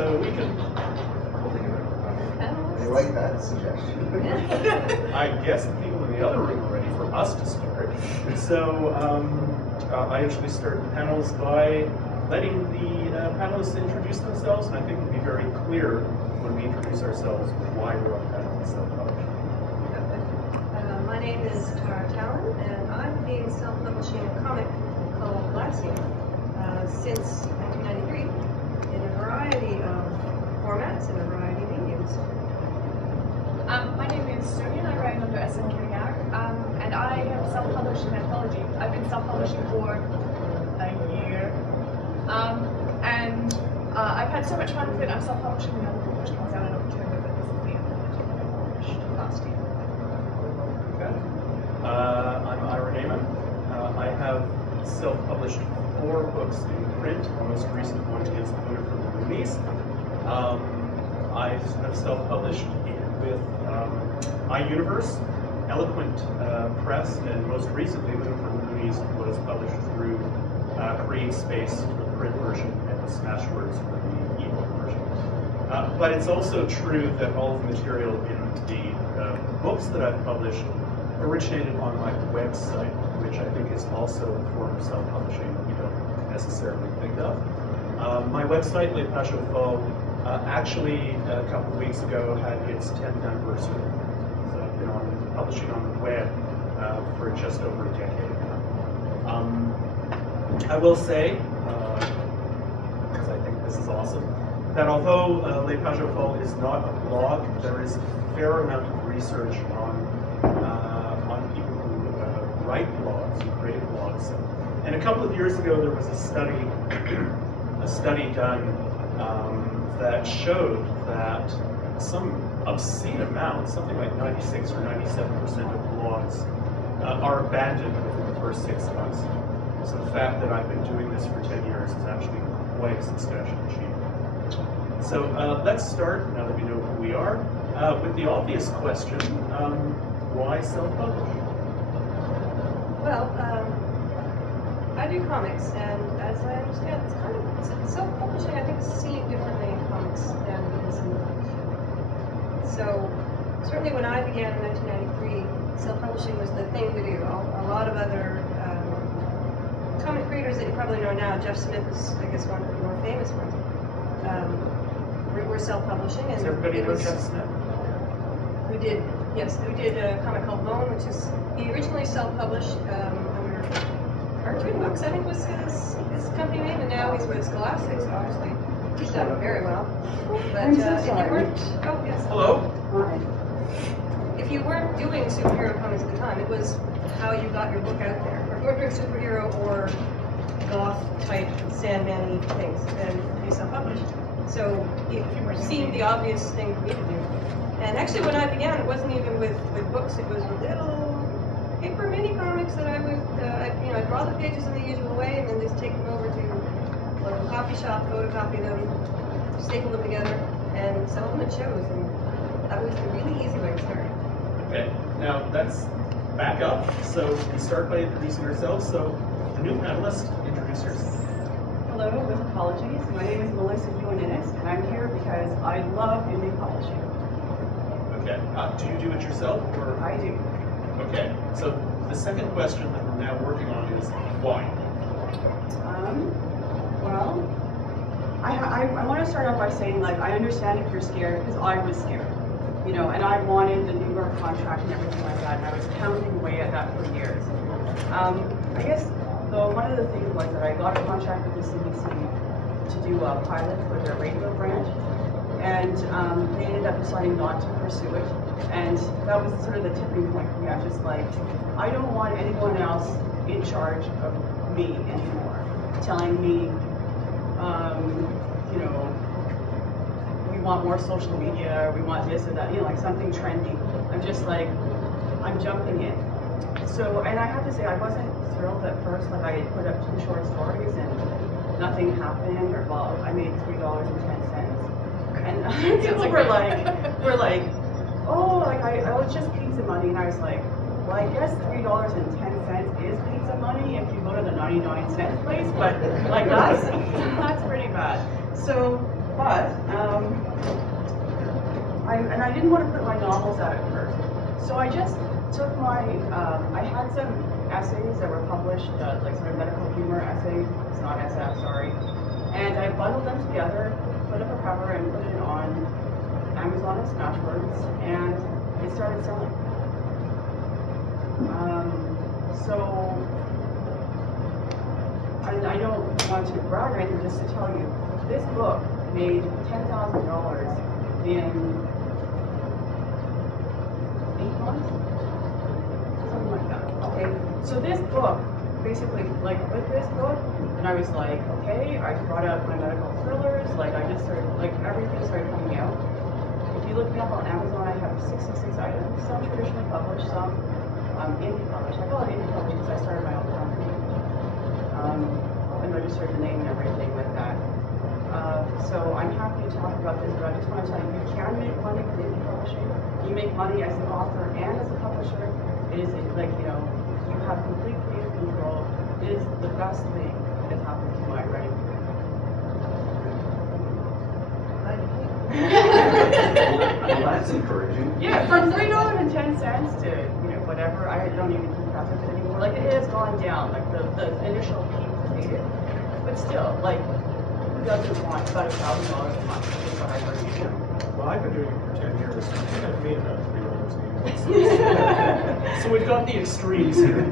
So we can. I like that suggestion. I guess the people in the other room are ready for us to start. So I usually start the panels by letting the panelists introduce themselves, and I think it'll be very clear when we introduce ourselves why we're on panel and self-publishing. My name is Tallan, and I've been self-publishing a comic called Glacier since 1993 in a variety of formats and a variety of mediums. My name is Sonia, and I write under Carrière, and I have self-published an anthology. I've been self-publishing for a year, and I've had so much fun with it. I'm self-publishing another book which comes out in October, but this is the anthology that I published last year. Okay. I'm Ira Nayman. I have self-published 4 books in print. The most recent one is Lunar from the Moonies. I have self-published with iUniverse, Eloquent Press, and most recently Lunar from the Moonies was published through Create Space for the print version and the Smashwords for the ebook version. But it's also true that all of the material in the books that I've published originated on my website, which I think is also a form of self-publishing that you don't necessarily think of. My website, Les Pages au Faux, actually a couple of weeks ago had its 10th anniversary. So I've been publishing on the web for just over a decade now. I will say, because I think this is awesome, that although Les Pages au Faux is not a blog, there is a fair amount of research on people who write blogs, who create blogs. And a couple of years ago, there was a study done that showed that some obscene amount, something like 96 or 97% of blogs are abandoned within the first 6 months. So the fact that I've been doing this for 10 years is actually quite a substantial achievement. So let's start, now that we know who we are, with the obvious question, why self-publish? Well, I do comics, and as I understand, it's kind of self-publishing. I think is seen differently in comics than it is in books. So certainly when I began in 1993, self-publishing was the thing to do. A lot of other comic creators that you probably know now, Jeff Smith is, I guess, one of the more famous ones, were self-publishing. Does everybody know Jeff Smith? Who did a comic called Bone, which is, he originally self-published under Cartoon Books, I think was his company name, and now he's with Scholastic, so obviously he's done very well. But if you weren't, oh yes. Hello. If you weren't doing superhero comics at the time, it was how you got your book out there. If you weren't doing superhero or goth-type Sandman-y things, then you self-published. So it seemed the obvious thing for me to do. And actually, when I began, it wasn't even with books. It was little paper mini comics that I would, I'd draw the pages in the usual way, and then just take them over to a local copy shop, photocopy them, staple them together, and sell them at shows. And that was a really easy way to start. Okay, now let's back up. So we start by introducing ourselves. So the new panelist, introduce yourself. Hello, with apologies. My name is Melissa Yuan, and I'm here because I love indie publishing. Okay, do you do it yourself, or? I do. Okay, so the second question that we're now working on is why? Well, I want to start off by saying, like, I understand if you're scared, because I was scared, you know, and I wanted the New York contract and everything like that, and I was pounding away at that for years. I guess, though, one of the things was that I got a contract with the CBC to do a pilot for their radio branch, and they ended up deciding not to pursue it. And that was sort of the tipping point for me. I was just like, I don't want anyone else in charge of me anymore, telling me, you know, we want more social media, or we want this or that, you know, like something trendy. I'm just like, I'm jumping in. So, and I have to say, I wasn't thrilled at first. Like, I put up 2 short stories and nothing happened, or well, I made $3.10. And people were like, oh, like I was just pizza money, and I was like, well, I guess $3.10 is pizza money if you go to the 99-cent place, but like that's pretty bad. So But I didn't want to put my novels out at first, so I just took my. I had some essays that were published, like sort of medical humor essays. It's not SF, sorry. And I bundled them together, put up a cover, and put it on Amazon and Smashwords, and it started selling. So I don't want to brag or anything, just to tell you, this book made $10,000 in 8 months? Something like that. Okay, so this book, basically, like with this book, and I was like, okay, I brought out my medical thrillers, like I just started, like everything started coming out. If you look me up on Amazon, I have 66 items, some traditionally published, some indie published. I call it indie published because I started my own company. And registered the name and everything with that. So I'm happy to talk about this, but I just want to tell you, you can make money with indie publishing. You make money as an author and as a publisher. It is like, you know, you have complete creative control. It is the best thing that has happened to my writing career. Well, that's encouraging. Yeah, from $3.10 to, you know, whatever, I don't even keep track of it anymore. Like, it has gone down, like the initial peak was dated, but still, like, who doesn't want about $1,000 a month is what I heard. Well, I've been doing it for 10 years. I think I've made about $3 a month. So we've got the extremes here.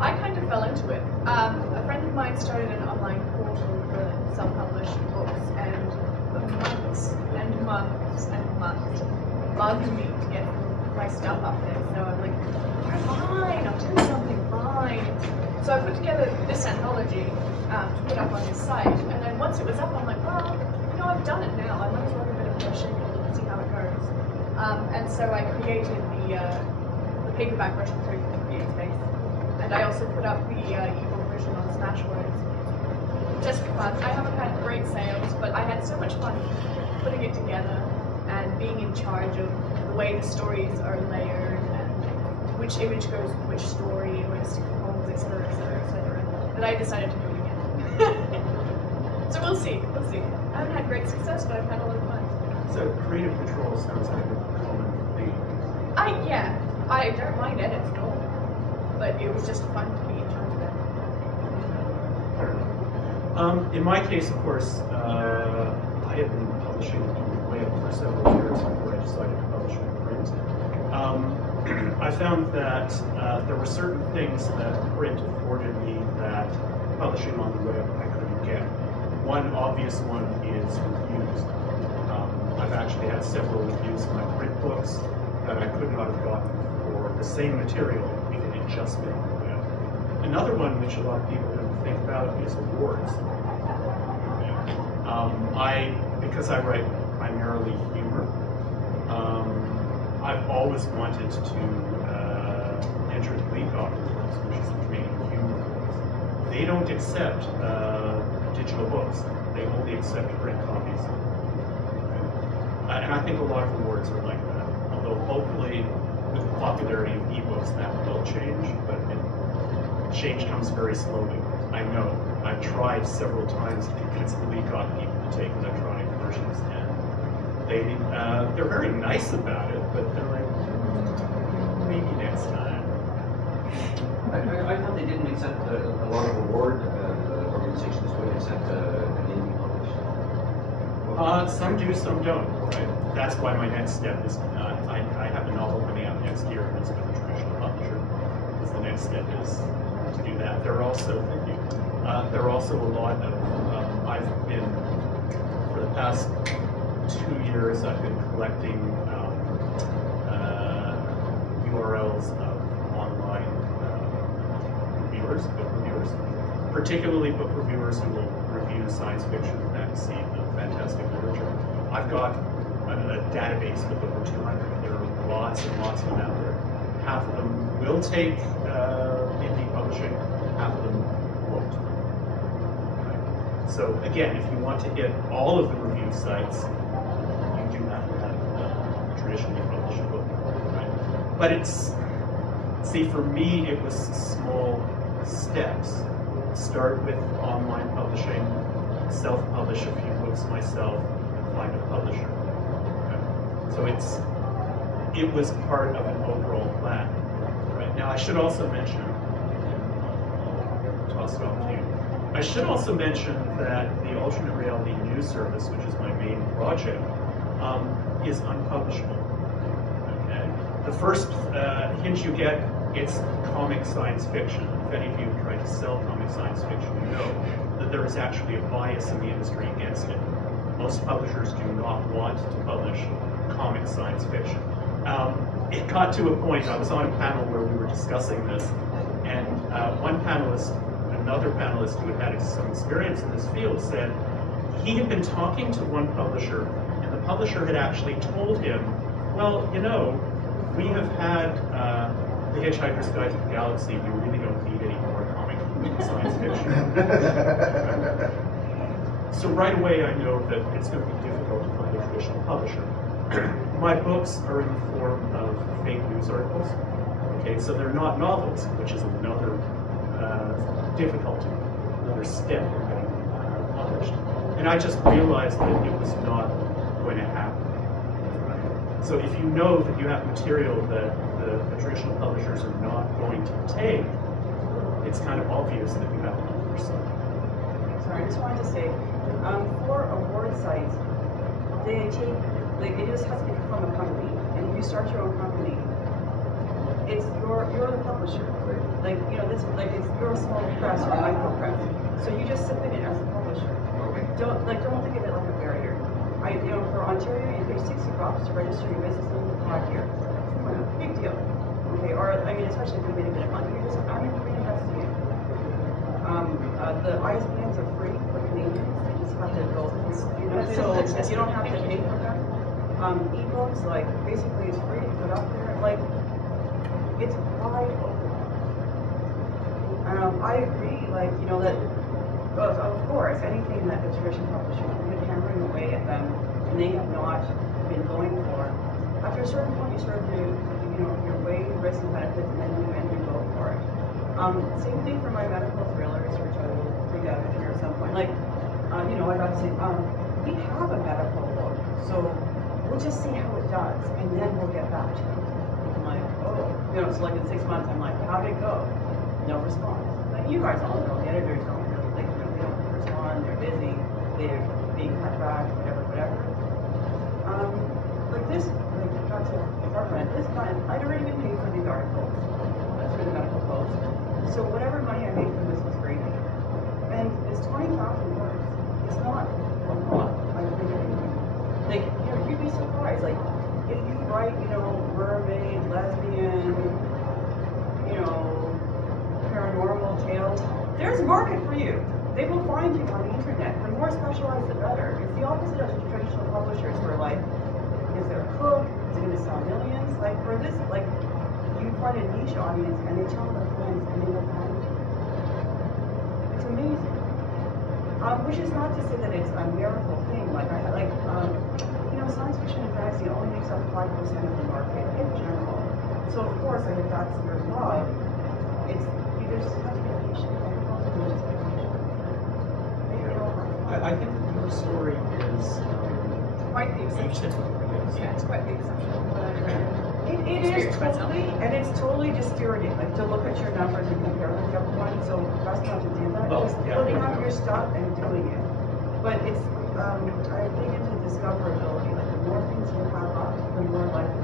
I kind of fell into it. A friend of mine started an online portal for self-published books, and for months and months and months bugged me to get my stuff up there. So I'm like, fine, I'll do something, fine. So I put together this anthology to put up on his site, and then once it was up, I'm like, well, you know, I've done it now. I might as well give it a push and see how it goes. And so I created the paperback version for Creative Space. And I also put up the ebook version on Smashwords. Just for fun. I haven't had great sales, but I had so much fun putting it together and being in charge of the way the stories are layered and which image goes with which story, where to stick the holes, etc., etc., etc., that I decided to do it again. So we'll see. We'll see. I haven't had great success, but I've had a lot of fun. So creative control sounds like a common theme. Yeah. I don't mind edits at all. But it was just fun to be in charge of it. In my case, of course, I had been publishing on the web for several years before I decided to publish in print. I found that there were certain things that print afforded me that publishing on the web I couldn't get. One obvious one is reviews. I've actually had several reviews of my print books that I could not have gotten for the same material if it had just been on the web. Another one which a lot of people don't think about is awards. Because I write primarily humor, I've always wanted to enter the League Awards, which is the Canadian Humor Awards. They don't accept digital books. They only accept print copies. And I think a lot of awards are like that. Although hopefully, with the popularity of ebooks, that will change, but change comes very slowly. I know. I've tried several times to convince the League of people to take electronic versions, and they're very nice about it, but they're like, maybe next time. I thought they didn't accept a lot of award organizations would accept an indie published. Some do, some don't. Right? That's why my next step is I have a novel coming out next year, and it's with a traditional publisher. Because the next step is to do that. There are also a lot of I've been for the past 2 years I've been collecting URLs of online reviewers, book reviewers, particularly book reviewers who will review science fiction, fantasy, and fantastic literature. I've got a database with over 200. There are lots and lots of them out there. Half of them will take indie publishing, half of them won't. Right. So again, if you want to hit all of the review sites, you do have to have a traditionally published book. Right? But for me, it was small steps. Start with online publishing, self-publish a few books books myself and find a publisher. Okay. So it was part of an overall plan. Right now, I should also mention, I'll toss it off to you. I should also mention that the alternate reality news service, which is my main project, is unpublishable. Okay. The first hint you get, it's comic science fiction. If any of you have tried to sell comic science fiction, you know that there is actually a bias in the industry against it. Most publishers do not want to publish comic science fiction. It got to a point, I was on a panel where we were discussing this, and another panelist who had had some experience in this field said he had been talking to one publisher, and the publisher had actually told him, well, you know, we have had The Hitchhiker's Guide to the Galaxy, we really don't need any more comic science fiction. So right away I know that it's going to be difficult to find a traditional publisher. My books are in the form of fake news articles. Okay, so they're not novels, which is another difficulty, another step in getting published. And I just realized that it was not going to happen. Right? So if you know that you have material that the traditional publishers are not going to take, it's kind of obvious that you have to do yourself. Sorry, I just wanted to say, for award sites, they take, like, it just has to be from a company, and if you start your own company, it's you're the publisher. Like, you know, this, like, it's your small press or micro press, so you just submit it as a publisher. Don't think of it like a barrier. For Ontario, you pay $60 to register your business in the 5 years. Big deal. Okay, or I mean, especially if you made a bit of money, you're just, I'm investing in. The ISBNs are free for Canadians. They just have to go, you know, so you don't have to pay for them. E-books, like, basically it's free to put up there. Like, it's wide open. I agree, like, you know, that, well, of course, anything that the traditional publishers have been hammering away at them and they have not been going for, after a certain point, you start to, you know, you're weighing risks and benefits, and then you go for it. Same thing for my medical thrillers, which I will bring out here at some point. Like, you know, I got to say, we have a medical book, so we'll just see how it does, and then we'll get back to it. I'm like, oh, you know, so like in 6 months, I'm like, how'd it go? No response. Like, you guys all know, the editors don't really, like, you know, they don't respond, they're busy, they're being cut back, whatever. Like this, like, got to apartment, this time, I'd already been paid for these articles, for the medical post. So whatever money I made from this was gravy. And it's 20,000 words. It's not a lot. Like, you'd be surprised. Like, if you write, you know, mermaid, lesbian, you know, paranormal tales, there's a market for you. They will find you on the internet. The more specialized, the better. It's the opposite of the traditional publishers who are like, is there a hook? Is it going to sell millions? Like, for this, like, you find a niche audience and they tell their friends and they will find you. It's amazing. Which is not to say that it's a miracle thing. Like, you know, science fiction and fantasy only makes up 5% of the market in general. So of course, like, if that's your job, it's, you just have to be patient. I think that your story is Quite the exception. atypical. Yeah, it's quite the exception. It is totally, and it's totally dispiriting, like, to look at your numbers and compare them to everyone, so best not to do that. Oh, Just yeah. putting out your stuff and doing it. But it's, I think into discoverability, like, the more things you have up, the more likely